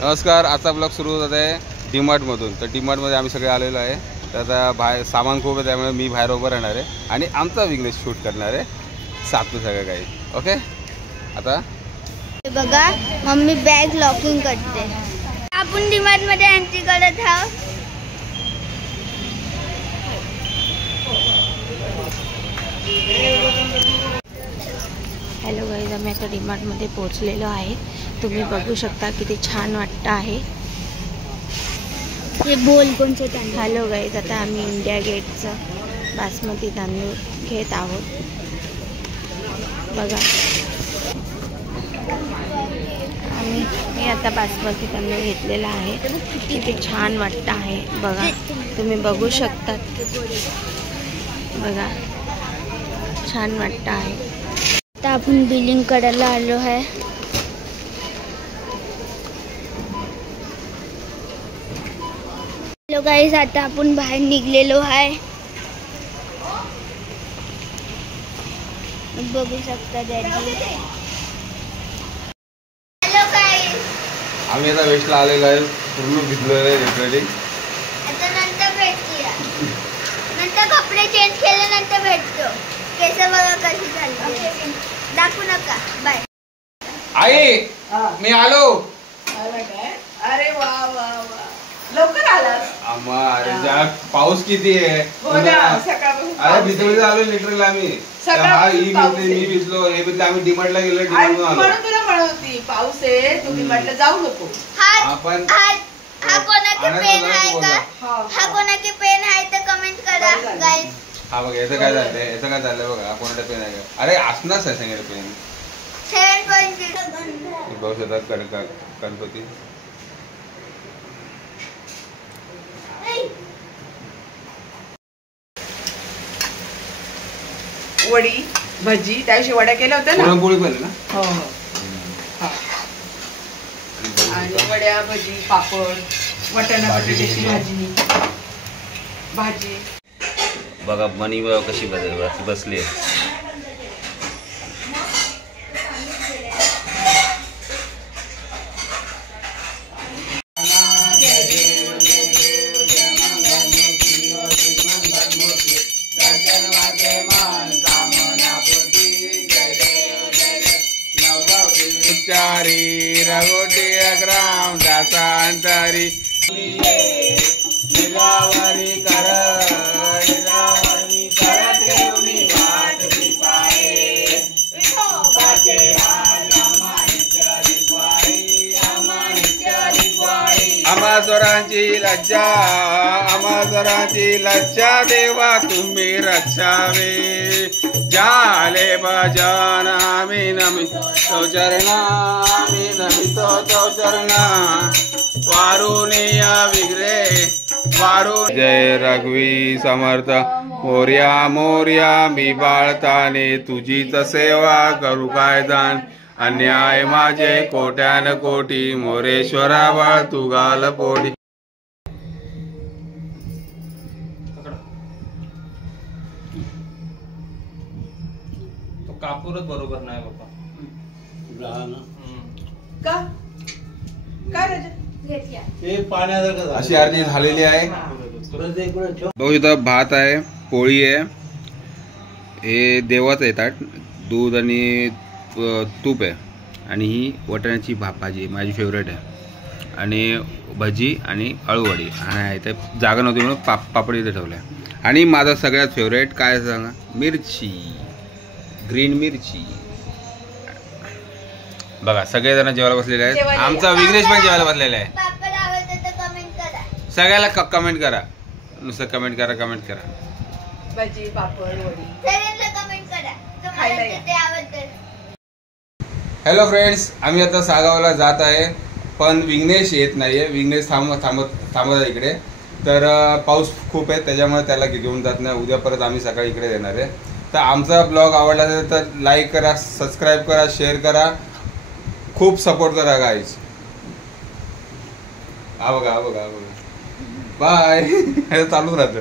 नमस्कार, आजचा ब्लॉग सुरू होत आहे डीमार्टमधून. तर डीमार्टमध्ये आम्ही सगळे आलेलो आहे. तर आता बाहेर सामान खूप आहे, त्यामुळे मी बाहेर उभं राहणार आहे आणि आमचा बिझनेस शूट करणार आहे. सातू सगळं काही ओके. आता बघा मम्मी बॅग लॉकिंग करते. आपण डीमार्टमध्ये एंट्री करत आहोत. हॅलो गाईज, आम्ही आता डीमार्टमध्ये पोहोचलेलो आहे. तुम्ही बघू शकता किती छान वाटतं आहे. हे बोल कोणचं तांदूळ. हॅलो गाईज, आता आम्ही इंडिया गेटचं बासमती तांदूळ घेत आहोत. बघा मी आता बासमती तांदूळ घेतलेला आहे. किती छान वाटतं आहे बघा, तुम्ही बघू शकतात. बघा छान वाटतं आहे. आता आपण बिलिंग करायला आलो आहे. हॅलो गाईस, आता आपण बाहेर निघलेलो आहे. बघू शकता डॅडी. हॅलो गाईस, आम्ही आता वेस्टला आलेलो आहे. पूर्ण भिजलेलो आहे लिटरली. आता नंतर भेटूया. नंतर कपडे चेंज केल्यानंतर भेटतो. केस बघा कशी झाली, दाखवू नका. बाय. आई मी आलो. अरे वा वा वा, लवकर आलास. आम्हा अरे जा, पाऊस किती आहे. अरे भिजलेलो आलो लिटरली आम्ही. मी भिजलो, हे भिजले. आम्ही डीमार्टला गेलो. म्हणून तुला म्हणत होती पाऊस आहे, तू डीमार्टला जाऊ नको. आपण हा कोणाचे पेन आहे का? हा कोणाचे पेन आहे तर कमेंट करा गाईस. हा बघा, याचं काय झालंय, याचं काय झालंय बघा. कोणाचा पेन आहे का? अरे असणार सांगेल पेन. 7.0 बघू शकता गणपती. वडी भजी त्याविषयी वड्या केल्या होत्या ना. पुरणपोळी पण आहे ना. हो आणि वड्या भजी पापड वाटाणा बटाट्याची भाजी. बघा मनी कशी बसली आहे. चारी रगोटी अग्राम दासा अंतरी निरावरी कर देवनी वाट दिपाये आमासुरांची लज्जा देवा तुम्ही रक्षावे. जाले भजन आम्ही नमितो चरणा, आम्ही नमितो तो चरणा. वारुणीय विग्रे वारुण. जय रघुवी समर्थ मोर्या मोर्या. मी बाळताने तुझीच सेवा करू काय दान. अन्याय माझे कोट्यान कोटी. मोरेश्वरा बाळ तू गाल पोटी. कापूरच बरोबर नाही बाबा. अशी आरती झालेली आहे. बघू इथं भात आहे, पोळी आहे, हे देवाचं येतात, दूध आणि तूप आहे, आणि ही वाटाण्याची भाजी माझी फेवरेट आहे, आणि भजी आणि अळूवडी. आणि इथे जागा नव्हती म्हणून पापडी इथे ठेवल्या. आणि माझा सगळ्यात फेवरेट काय सांगा, मिरची, ग्रीन मिरची. बघा सगळेजण जेवायला बसलेले आहेत. आमचा विघ्नेश पण जेवायला बसलेला आहे. सगळ्याला कमेंट करा, नुसतं कमेंट करा. भजी पापड वडी. हॅलो फ्रेंड्स, आम्ही आता सागावला जात आहे, पण विघ्नेश येत नाहीये. विघ्नेश थांबत आहे इकडे. तर पाऊस खूप आहे, त्याच्यामुळे त्याला घेऊन जात नाही. उद्या परत आम्ही सकाळी इकडे येणार आहे. तर आमचा ब्लॉग आवडला असेल तर लाईक करा, सबस्क्राईब करा, शेअर करा, खूप सपोर्ट करा गाईज. हा बघा बाय. चालूच राहतं.